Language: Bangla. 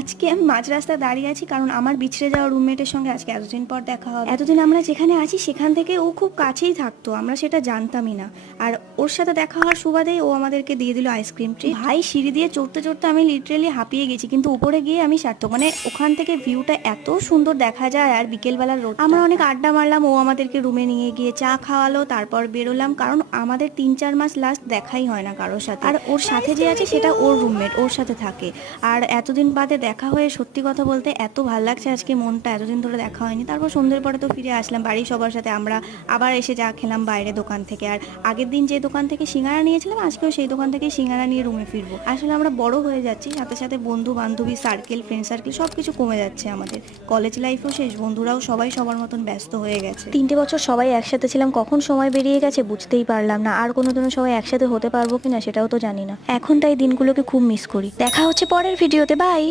আজকে আমি মাঝ রাস্তায় দাঁড়িয়ে আছি, কারণ আমার বিছড়ে যাওয়া রুমমেটের সঙ্গে আজকে এতদিন পর দেখা হবে। এতদিন আমরা যেখানে আছি সেখান থেকে ও খুব কাছেই থাকতো, আমরা সেটা জানতামই না। আর ওর সাথে দেখা হওয়ার সুবাদেই ও আমাদেরকে দিয়ে দিল আইসক্রিম ট্রি। ভাই, সিঁড়ি দিয়ে চড়তে চড়তে আমি লিটারেলি হাঁপিয়ে গেছি, কিন্তু উপরে গিয়ে আমি সার্থক। মানে ওখান থেকে ভিউটা এত সুন্দর দেখা যায়, আর বিকেলবেলার রোদ। আমরা অনেক আড্ডা মারলাম, ও আমাদেরকে রুমে নিয়ে গিয়ে চা খাওয়ালো, তারপর বেরোলাম, কারণ আমাদের 3-4 মাস লাস্ট দেখাই হয় না কারোর সাথে। আর ওর সাথে যে আছে সেটা ওর রুমমেট, ওর সাথে থাকে। আর এতদিন বাদে দেখা হয়ে সত্যি কথা বলতে এত ভালো লাগছে আজকে, মনটা এতদিন ধরে দেখা হয়নি। তারপর সন্ধ্যের পরে তো ফিরে আসলাম বাড়ির সবার সাথে, আমরা আবার এসে যা খেলাম বাইরে দোকান থেকে। আর আগের দিন যে দোকান থেকে সিঙ্গারা নিয়েছিলাম, আজকেও সেই দোকান থেকে সিঙ্গারা নিয়ে রুমে ফিরবো। আসলে আমরা বড় হয়ে যাচ্ছি, সাথে সাথে বন্ধু বান্ধবী সার্কেল, ফ্রেন্ড সার্কেল সব কিছু কমে যাচ্ছে আমাদের। কলেজ লাইফও শেষ, বন্ধুরাও সবাই সবার মতন ব্যস্ত হয়ে গেছে। 3টে বছর সবাই একসাথে ছিলাম, কখন সময় বেরিয়ে গেছে বুঝতেই পারলাম না। আর কোনোদিনও সবাই একসাথে হতে পারবো কিনা সেটাও তো জানি না। এখন তাই দিনগুলোকে খুব মিস করি। দেখা হচ্ছে পরের ভিডিওতে, বাই।